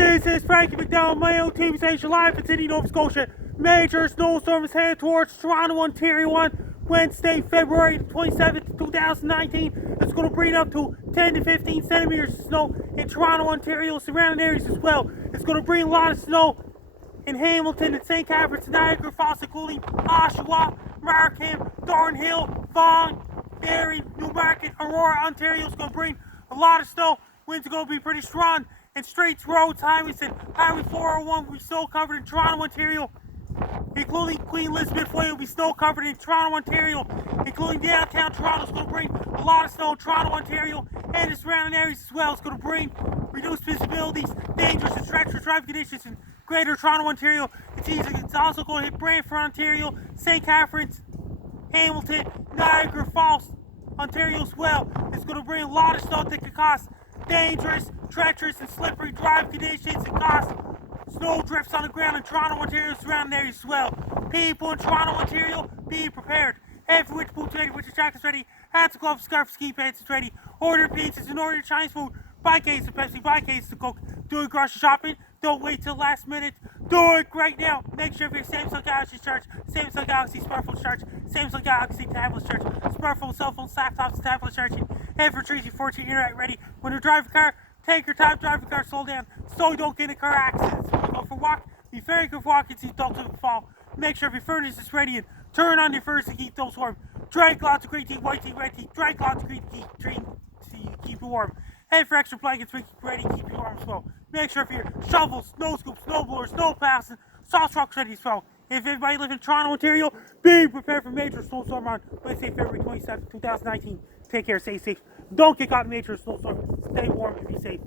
This is Frankie McDowell, my own TV station live in Sydney, Nova Scotia. Major snowstorm is headed towards Toronto, Ontario on Wednesday, February 27th, 2019. It's going to bring up to 10 to 15 centimeters of snow in Toronto, Ontario, surrounding areas as well. It's going to bring a lot of snow in Hamilton and St. Catharines, Niagara Falls, including Oshawa, Markham, Thronhill, Vaughan, Newmarket, Aurora, Ontario. Is going to bring a lot of snow. Winds are going to be pretty strong. And streets, roads, highways, and Highway 401 will be snow covered in Toronto, Ontario, including Queen Elizabeth Way will be snow covered in Toronto, Ontario, including downtown Toronto. It's going to bring a lot of snow in Toronto, Ontario, and the surrounding areas as well. It's going to bring reduced visibilities, dangerous and treacherous driving conditions in Greater Toronto, Ontario. It's also going to hit Brantford, Ontario, St. Catharines, Hamilton, Niagara Falls, Ontario as well. It's going to bring a lot of snow that could cause dangerous, treacherous, and slippery driving conditions and cause snow drifts on the ground in Toronto, Ontario, surrounding areas as well. People in Toronto, Ontario, be prepared. Have your winter boots ready, winter jackets ready, hats and gloves, scarves, ski pants ready. Order pizzas and order Chinese food. Buy cases of Pepsi, buy cases of Coke. Do it grocery shopping. Don't wait till last minute. Do it right now. Make sure your Samsung Galaxy charge, Samsung Galaxy smartphone charge, Samsung Galaxy tablet charge, smartphone, cell phones, laptops, tablet charging, and for 3G, 4G internet ready. When you drive a car, take your time, drive the car, slow down, so you don't get in a car accident. When you go for a walk, be very good for walking so you don't slip and fall. Make sure your furnace is ready and turn on your furnace to keep those warm. Drink lots of green tea, white tea, red tea. Drink lots of green tea, drink tea, keep you warm. And for extra blankets, ready to keep you warm as well. Make sure for your shovels, snow scoops, snow blowers, snow plows, and salt trucks ready as well. If anybody lives in Toronto, Ontario, be prepared for major snowstorm on Wednesday, February 27th, 2019. Take care, stay safe. Don't get caught in major snowstorm. Stay warm and be safe.